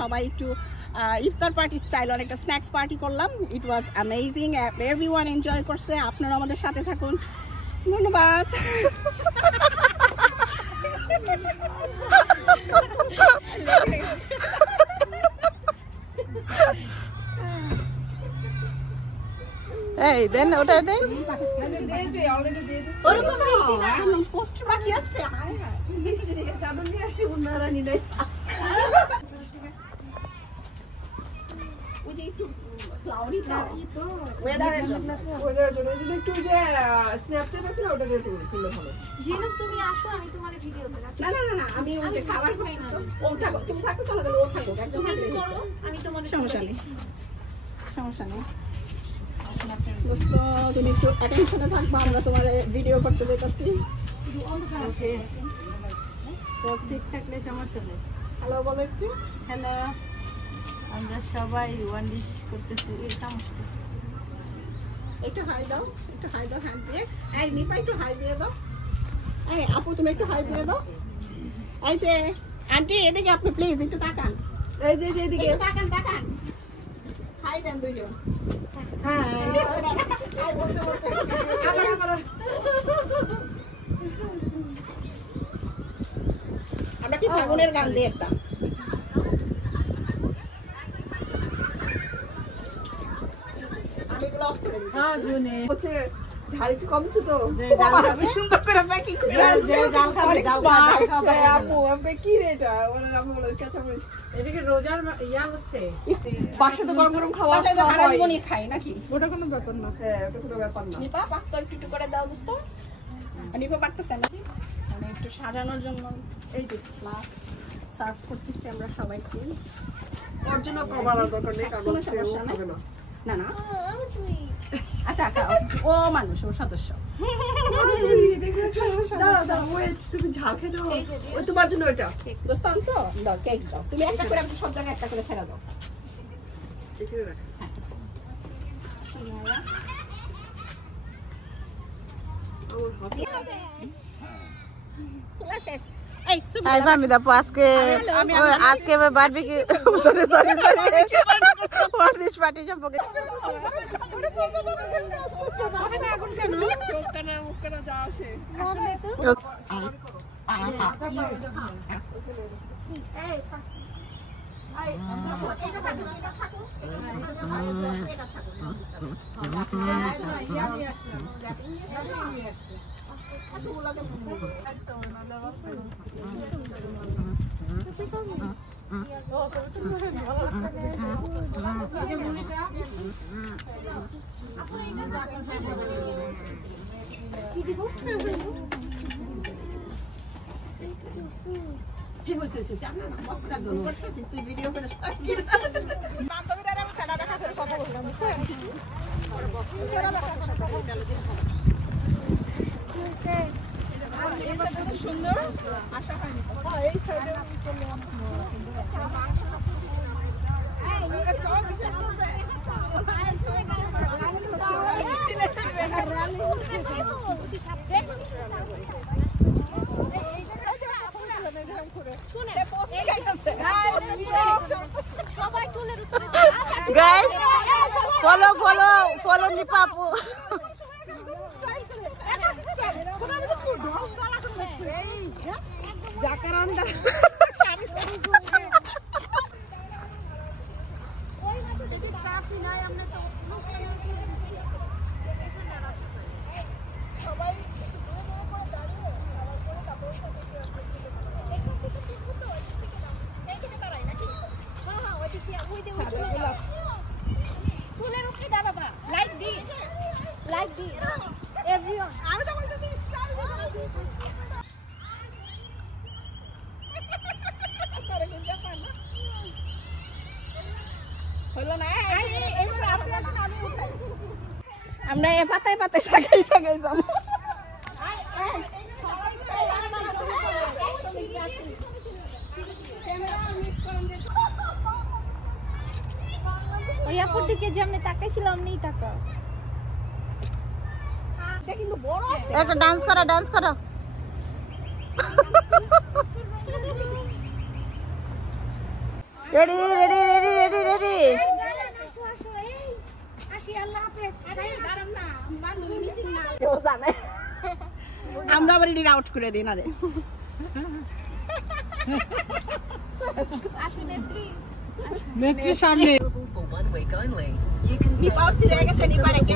সবাই একটু ইফতার party style অনেকটা স্ন্যাক্স পার্টি করলাম। ইট ওয়াজ অ্যামেজিং, এভরিওয়ান এনজয় করছে। আপনারা আমাদের সাথে থাকুন, ধন্যবাদ। এই দেন ওটা দেন, ওরকম মিষ্টি না, পোস্টার বাকি আছে। মিষ্টি দেখে চাদর নিয়ে আসছি, উন্নয়ন নেই। ওই যে একটু ক্লাউডি তো ওয়েদারের জন্য একটু যে স্ন্যাপচ্যাট আছে না, ওটা দিয়ে তুললে ভালো। জিনুক তুমি আসো, আমি তোমার ভিডিওতে রাখি। না না না না, আমি ওই যে খাবার খাই না, ও থাকো, তুমি থাকো, চলো তাহলে ও থাকো, একদম থাকলে দিছো, আমি তোমার সমস্যা নেই, সমস্যা নেই। দোস্ত তুমি একটু অ্যাটেনশনে থাকবা, আমরা তোমার ভিডিও করতে যেতেছি। সব ঠিক থাকলে সমস্যা নেই। হ্যালো বলো একটু। হ্যালো, আমরা সবাই ওয়ান ডিশ করতেছি। এই সমস্যা একটু হাই দাও, একটু হাই দাও হ্যান্ড দিয়ে। এই নিপা একটু হাই দিয়ে দাও। এই আপু তুমি একটু হাই দিয়ে দাও। এই যে আন্টি এদিকে আপনি প্লিজ একটু তাকান। এই যে এদিকে তাকান, তাকান, হাই দেন দুইজন। হ্যাঁ হাই বলতে বলতে আমরা কি ফাগুনের গান দিয়ে একটা ঝাল একটু কমছে তো, সুন্দর করে প্যাকিং করে আপু আপনি কি রে এটা কাঁচামরিচ। এদিকে রোজার ইয়া হচ্ছে, বাসায় তো গরম গরম খাওয়া হয়, সারা জীবনই খাই নাকি, ওটা কোনো ব্যাপার না। হ্যাঁ ওটা কোনো ব্যাপার না। নিপা পাস্তা একটু একটু করে দাও দোস্ত। নিপা পারতেছে না, মানে একটু সাজানোর জন্য এই যে গ্লাস সার্ভ করতেছি আমরা সবাইকে। ওর জন্য কমানোর দরকার নেই, কারণ কোনো সমস্যা নাই। না না আচ্ছা ও মানুষ, ও সদস্য। তুমি ঝাল খেতে হবে, ওই তোমার জন্য ওইটা দোস্ত আনছো, দাও কেক দাও, তুমি একটা করে সব জায়গায় একটা করে ছেড়ে দাও। এখানে রাখ। আজকে বারবিকিউ সরি পার্টি সম্পর্কে তুই ভিডিও করে সুন্দর আশা হয়নি। এই সাইডে গাইস ফলো নিপা আপু। জাকারান্দা চুলের উপরে দাঁড়াবা, লাইক দিস এভরিওয়ান। আমি তো বলতেছি হলো না, আমরা এ পাতায় পাতায় সাগাই সাগাই যাবো। ওই আপুর দিকে যেমনি তাকাইছিলাম নেই টাকা। কিন্তু বড় আছে, একটা ডান্স করো। Ready ready ready ready ready আমরা আবার এটি আউট করে দিই না রে নেত্রী সামনে Ni paus direct sa ni para que